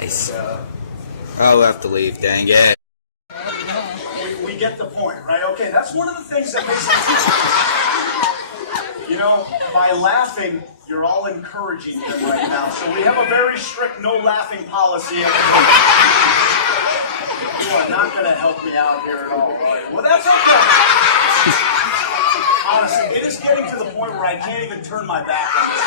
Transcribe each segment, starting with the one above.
Nice. I'll have to leave, dang it. We get the point, right? Okay, that's one of the things that makes it... You know, by laughing, you're all encouraging them right now. So we have a very strict no laughing policy. You are not going to help me out here at all. Right? Well, that's okay. Honestly, it is getting to the point where I can't even turn my back on this.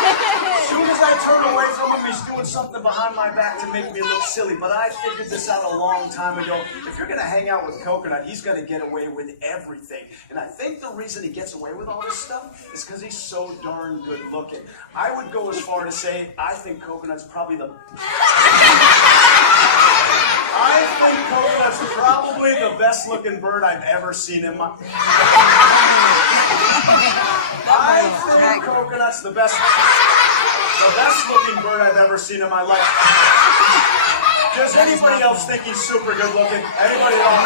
As soon as I turn away from him, he's doing something behind my back to make me look silly. But I figured this out a long time ago. If you're going to hang out with Coconut, he's going to get away with everything. And I think the reason he gets away with all this stuff is because he's so darn good looking. I would go as far to say I think Coconut's probably the... I think Coconut's probably the best looking bird I've ever seen in my... I think Coconut's the best looking bird I've ever seen in my life. Does anybody else think he's super good looking? Anybody else?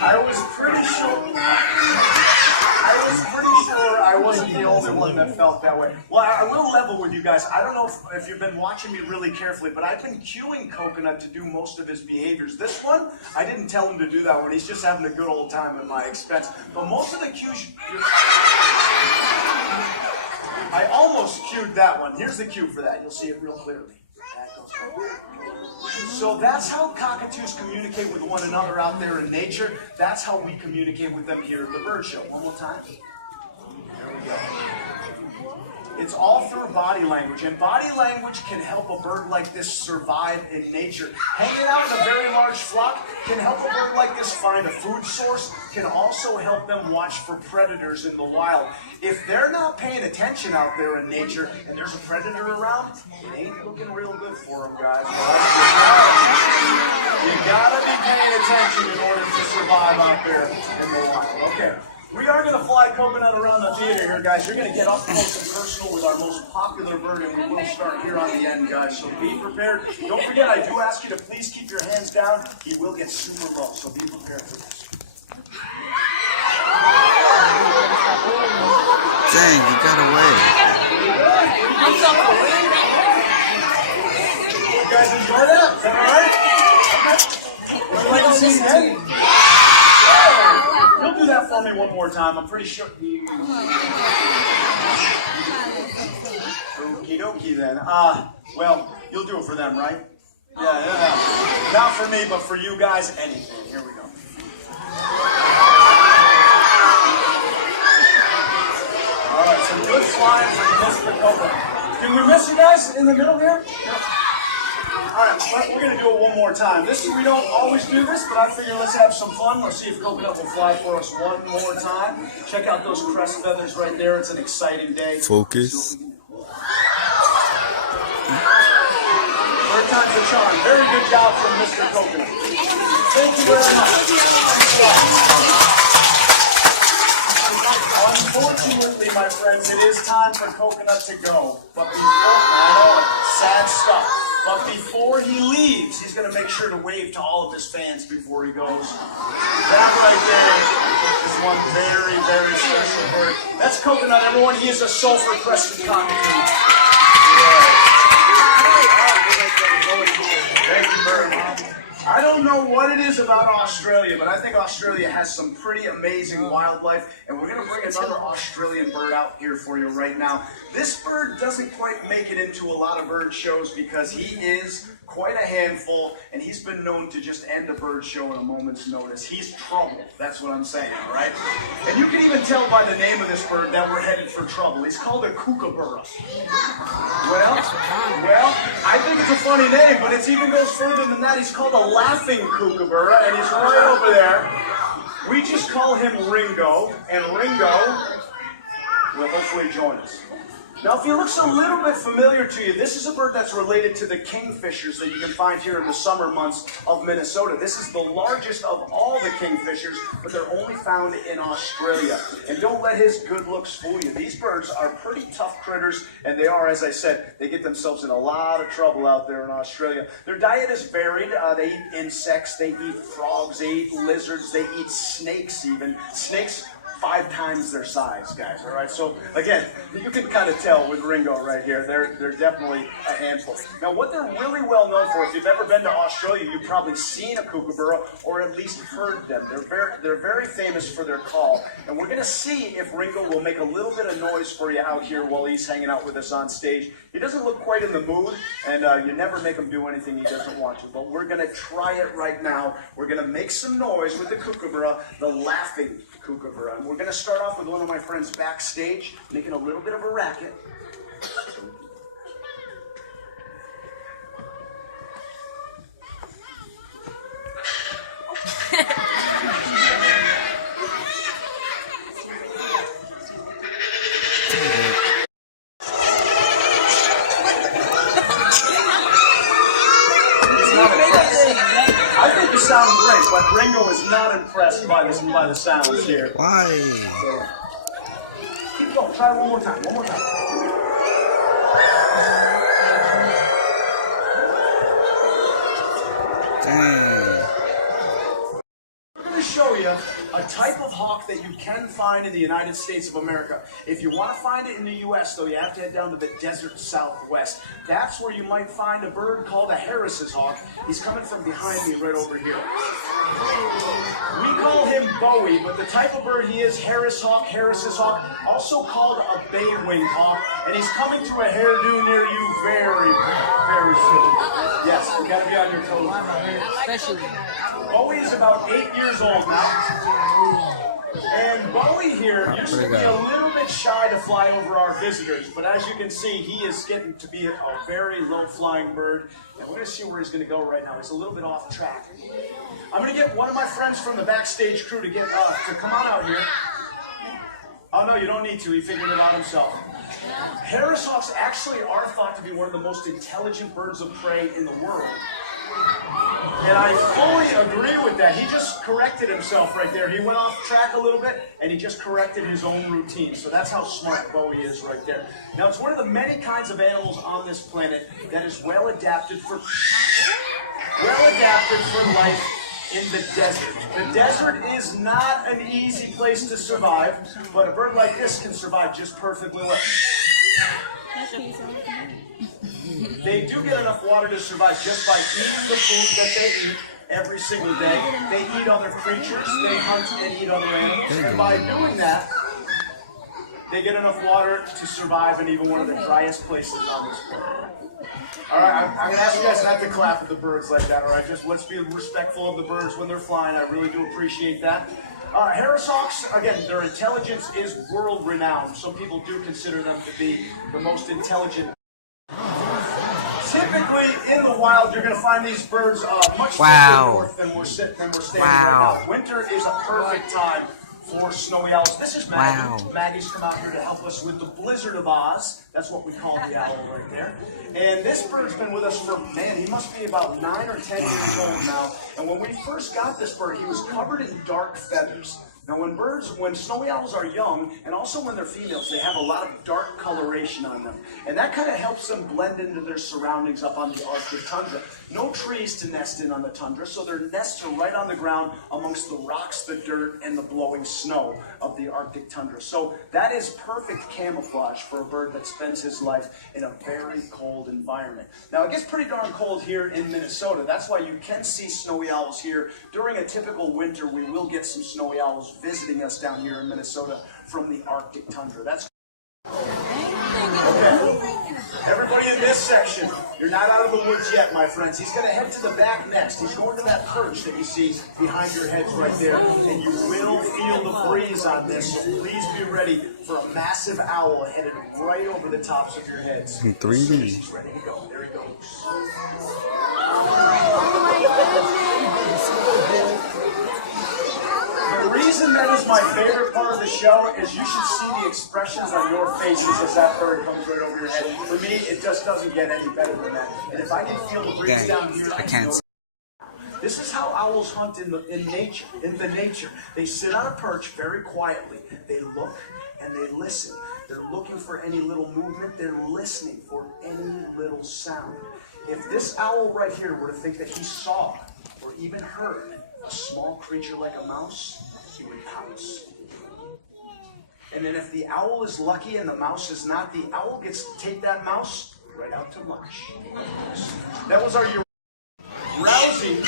I was pretty sure I wasn't the only one that felt that way. Well, I will level with you guys. I don't know if you've been watching me really carefully, but I've been cueing Coconut to do most of his behaviors. This one, I didn't tell him to do that one. He's just having a good old time at my expense. But most of the cues... I almost cued that one. Here's the cue for that. You'll see it real clearly. So that's how cockatoos communicate with one another out there in nature. That's how we communicate with them here at the Bird Show. One more time. There we go. It's all through body language, and body language can help a bird like this survive in nature. Hanging out in a very large flock can help a bird like this find a food source, can also help them watch for predators in the wild. If they're not paying attention out there in nature and there's a predator around, it ain't looking real good for them, guys. You gotta be paying attention in order to survive out there in the wild. Okay. We are going to fly Coconut around the theater here, guys. You're going to get up close and personal with our most popular bird, and we will start here on the end, guys. So be prepared. Don't forget, I do ask you to please keep your hands down. He will get super low, so be prepared for this. Dang, you got away. You guys enjoy that? Is that all right? Okay. Would you like to see that? You'll do that for me one more time. I'm pretty sure. Okie dokie then. Well, you'll do it for them, right? Yeah. Not for me, but for you guys, anything. Here we go. All right, some good flying for Mr. Coconut. Can we miss you guys in the middle here? All right, we're going to do it one more time. We don't always do this, but I figure let's have some fun. Let's see if Coconut will fly for us one more time. Check out those crest feathers right there. It's an exciting day. Focus. Third time's a charm. Very good job from Mr. Coconut. Thank you very much. Unfortunately, my friends, it is time for Coconut to go. But sad stuff. But before he leaves, he's going to make sure to wave to all of his fans before he goes. That right there is one very, very special bird. That's Coconut, everyone. He is a sulfur-crested cockatoo. Thank you very much. I don't know what it is about Australia, but I think Australia has some pretty amazing wildlife, and we're going to bring another Australian bird out here for you right now. This bird doesn't quite make it into a lot of bird shows because he is quite a handful, and he's been known to just end a bird show at a moment's notice. He's trouble. That's what I'm saying, all right? And you can even tell by the name of this bird that we're headed for trouble. He's called a kookaburra. Well, I think it's a funny name, but it even goes further than that. He's called a laughing kookaburra, and he's right over there. We just call him Ringo, and Ringo will hopefully join us. Now, if he looks a little bit familiar to you, this is a bird that's related to the kingfishers that you can find here in the summer months of Minnesota. This is the largest of all the kingfishers, but they're only found in Australia. And don't let his good looks fool you. These birds are pretty tough critters, and they are, as I said, they get themselves in a lot of trouble out there in Australia. Their diet is varied. They eat insects, they eat frogs, they eat lizards, they eat snakes even. Snakes 5 times their size, guys. All right. So again, you can kind of tell with Ringo right here. They're definitely a handful. Now, what they're really well known for, if you've ever been to Australia, you've probably seen a kookaburra or at least heard them. They're very famous for their call, and we're gonna see if Ringo will make a little bit of noise for you out here while he's hanging out with us on stage. He doesn't look quite in the mood, and you never make him do anything he doesn't want to. But we're gonna try it right now. We're gonna make some noise with the kookaburra, the laughing kookaburra. And we're going to start off with one of my friends backstage, making a little bit of a racket. I think you sound great, but Ringo is not impressed by the sounds here. Why? So, keep going. Try it one more time. One more time. Dang. We're going to show you a type of hawk that you can find in the United States of America. If you want to find it in the U.S., though, you have to head down to the desert Southwest. That's where you might find a bird called a Harris's hawk. He's coming from behind me right over here. We call him Bowie, but the type of bird he is, Harris's hawk, also called a bay-winged hawk, and he's coming to a hairdo near you very, very soon. Yes, you got to be on your toes. Especially. Bowie is about 8 years old now. And Bowie here used to be a little bit shy to fly over our visitors, but as you can see, he is getting to be a very low-flying bird. And we're going to see where he's going to go right now. He's a little bit off track. I'm going to get one of my friends from the backstage crew to come on out here. Oh, no, you don't need to. He figured it out himself. Harris hawks actually are thought to be one of the most intelligent birds of prey in the world. And I fully agree with that. He just corrected himself right there. He went off track a little bit, and he just corrected his own routine. So that's how smart Bowie is right there. Now, it's one of the many kinds of animals on this planet that is well adapted for life in the desert. The desert is not an easy place to survive, but a bird like this can survive just perfectly well. They do get enough water to survive just by eating the food that they eat every single day. They eat other creatures, they hunt and eat other animals, and by doing that, they get enough water to survive in even one of the driest places on this planet. All right, I'm going to ask you guys not to clap at the birds like that, all right? Just let's be respectful of the birds when they're flying. I really do appreciate that. Harris hawks, again, their intelligence is world-renowned. Some people do consider them to be the most intelligent. Typically, in the wild, you're going to find these birds much further north than we're standing right now. Winter is a perfect time for snowy owls. This is Maggie. Maggie's come out here to help us with the Blizzard of Oz. That's what we call the owl right there. And this bird's been with us for, man, he must be about 9 or 10 years old now. And when we first got this bird, he was covered in dark feathers. Now, when snowy owls are young, and also when they're females, they have a lot of dark coloration on them. And that kind of helps them blend into their surroundings up on the Arctic tundra. No trees to nest in on the tundra, so their nests are right on the ground amongst the rocks, the dirt, and the blowing snow of the Arctic tundra. So that is perfect camouflage for a bird that spends his life in a very cold environment. Now, it gets pretty darn cold here in Minnesota. That's why you can see snowy owls here. During a typical winter, we will get some snowy owls visiting us down here in Minnesota from the Arctic tundra. That's okay. Everybody in this section, you're not out of the woods yet, my friends. He's going to head to the back next. He's going to that perch that you see behind your heads right there, and you will feel the breeze on this, so please be ready for a massive owl headed right over the tops of your heads. In 3D. He's ready to go. There he goes. The reason that is my favorite part of the show is you should see the expressions on your faces as that bird comes right over your head. For me, it just doesn't get any better than that. And if I can feel the breeze down here, I can't see. This is how owls hunt in nature. They sit on a perch very quietly. They look and they listen. They're looking for any little movement. They're listening for any little sound. If this owl right here were to think that he saw or even heard a small creature like a mouse, he would pounce. And then if the owl is lucky and the mouse is not, the owl gets to take that mouse right out to lunch. That was our year. Rousey.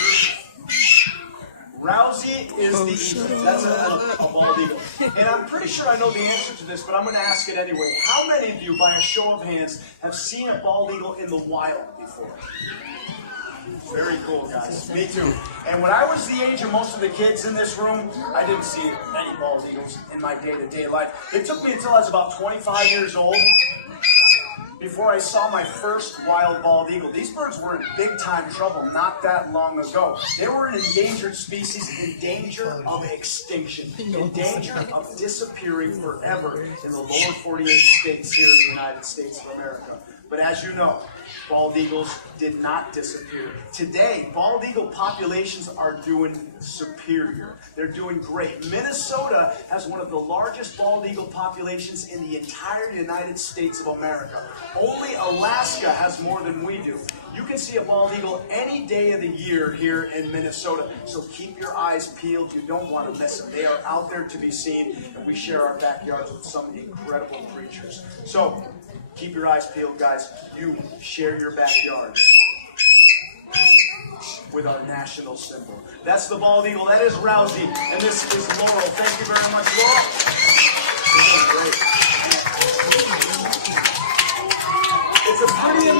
Rousey is the eagle. That's a bald eagle. And I'm pretty sure I know the answer to this, but I'm going to ask it anyway. How many of you, by a show of hands, have seen a bald eagle in the wild before? Very cool, guys. Me too. And when I was the age of most of the kids in this room, I didn't see many bald eagles in my day-to-day life. It took me until I was about 25 years old before I saw my first wild bald eagle. These birds were in big-time trouble not that long ago. They were an endangered species in danger of extinction, in danger of disappearing forever in the lower 48 states here in the United States of America. But as you know, bald eagles did not disappear. Today, bald eagle populations are doing superior. They're doing great. Minnesota has one of the largest bald eagle populations in the entire United States of America. Only Alaska has more than we do. You can see a bald eagle any day of the year here in Minnesota. So keep your eyes peeled. You don't want to miss them. They are out there to be seen, and we share our backyards with some incredible creatures. So keep your eyes peeled, guys. You share your backyard with our national symbol. That's the bald eagle. That is Rousey. And this is Laurel. Thank you very much, Laurel. You're doing great. It's a pretty